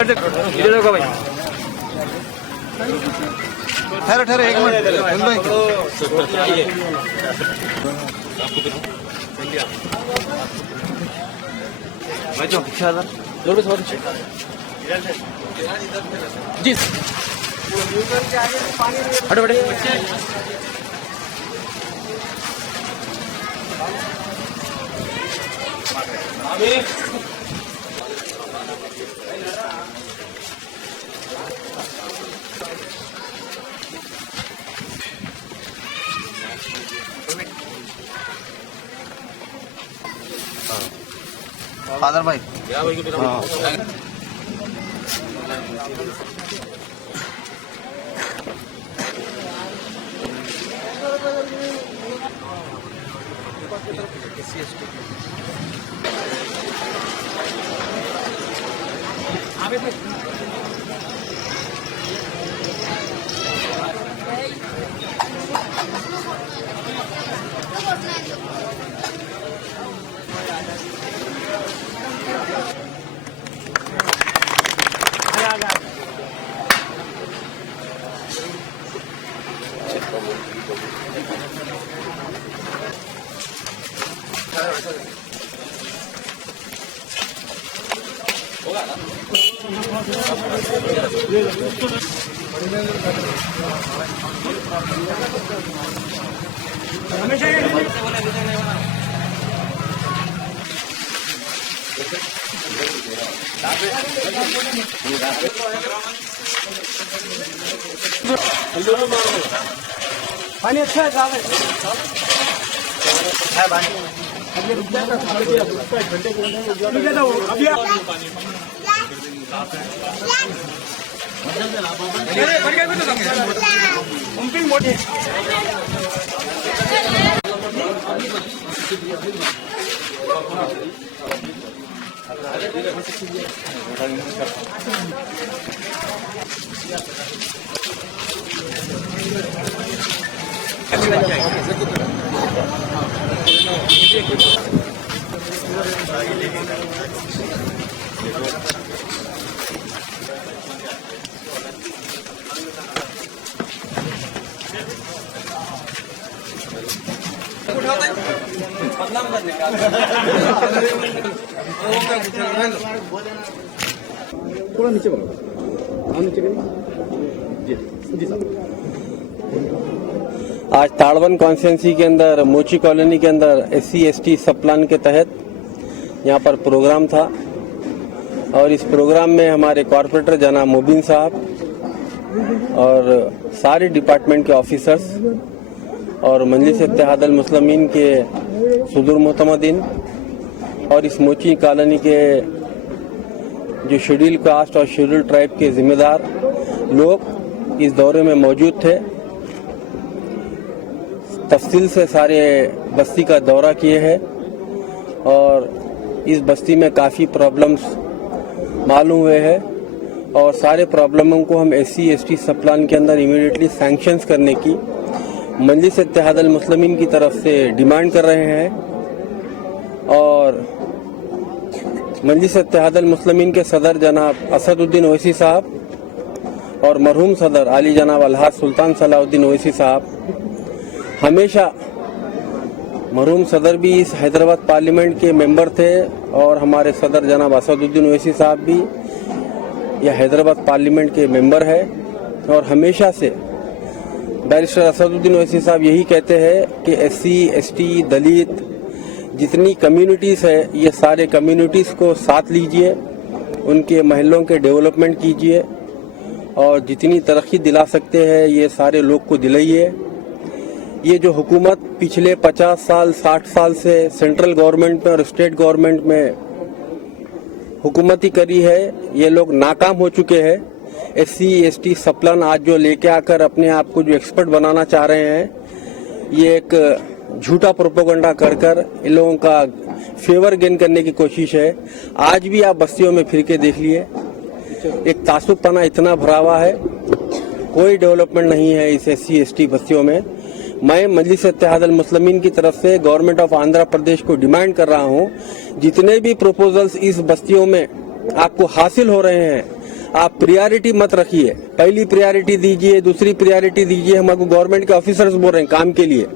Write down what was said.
भाई ठहरो एक मिनट जी हटो बड़े फादर भाई पानी अच्छा है साहब मोटी थोड़ा नीचे बढ़ो नीचे जी साहब। आज ताड़वन कॉन्स्टिट्यूंसी के अंदर मोची कॉलोनी के अंदर SC/ST सब प्लान के तहत यहाँ पर प्रोग्राम था और इस प्रोग्राम में हमारे कॉर्पोरेटर जनाब मुबीन साहब और सारे डिपार्टमेंट के ऑफिसर्स और मजलिस इत्तेहाद अल मुस्लिमीन के सुदूर मोतमदीन और इस मोची कॉलोनी के जो शेड्यूल कास्ट और शेड्यूल ट्राइब के जिम्मेदार लोग इस दौरे में मौजूद थे। तफसील से सारे बस्ती का दौरा किए हैं और इस बस्ती में काफ़ी प्रॉब्लम्स मालूम हुए हैं और सारे प्रॉब्लमों को हम SC/ST सब प्लान के अंदर इमीडिएटली सैंक्शंस करने की मजलिस इत्तेहाद अल मुस्लिमीन की तरफ से डिमांड कर रहे हैं और मजलिस इत्तेहाद अल मुस्लिमीन के सदर जनाब असदुद्दीन ओवैसी साहब और मरहूम सदर आली जनाब अलहाज सुल्तान सलाहुद्दीन ओवैसी साहब हमेशा मरहूम सदर भी इस हैदराबाद पार्लियामेंट के मेंबर थे और हमारे सदर जनाब असदुद्दीन ओवैसी साहब भी यह हैदराबाद पार्लियामेंट के मेंबर है और हमेशा से बैरिस्टर असदुद्दीन ओवैसी साहब यही कहते हैं कि SC/ST दलित जितनी कम्युनिटीज़ है ये सारे कम्युनिटीज़ को साथ लीजिए, उनके महलों के डेवलपमेंट कीजिए और जितनी तरक्की दिला सकते हैं ये सारे लोग को दिलाइए। ये जो हुकूमत पिछले 50 साल 60 साल से सेंट्रल गवर्नमेंट में और स्टेट गवर्नमेंट में हुकूमती करी है ये लोग नाकाम हो चुके हैं। SC/ST सब प्लान आज जो लेके आकर अपने आप को जो एक्सपर्ट बनाना चाह रहे हैं ये एक झूठा प्रोपेगेंडा कर इन लोगों का फेवर गेन करने की कोशिश है। आज भी आप बस्तियों में फिर के देख लिए एक तासुबपना इतना भरा हुआ है, कोई डेवलपमेंट नहीं है इस SC/ST बस्तियों में। मैं मजलिस इत्तेहाद अल मुस्लिमीन की तरफ से गवर्नमेंट ऑफ आंध्र प्रदेश को डिमांड कर रहा हूं जितने भी प्रपोजल्स इस बस्तियों में आपको हासिल हो रहे हैं आप प्रायोरिटी मत रखिए, पहली प्रायोरिटी दीजिए, दूसरी प्रायोरिटी दीजिए। हमको गवर्नमेंट के ऑफिसर्स बोल रहे हैं काम के लिए।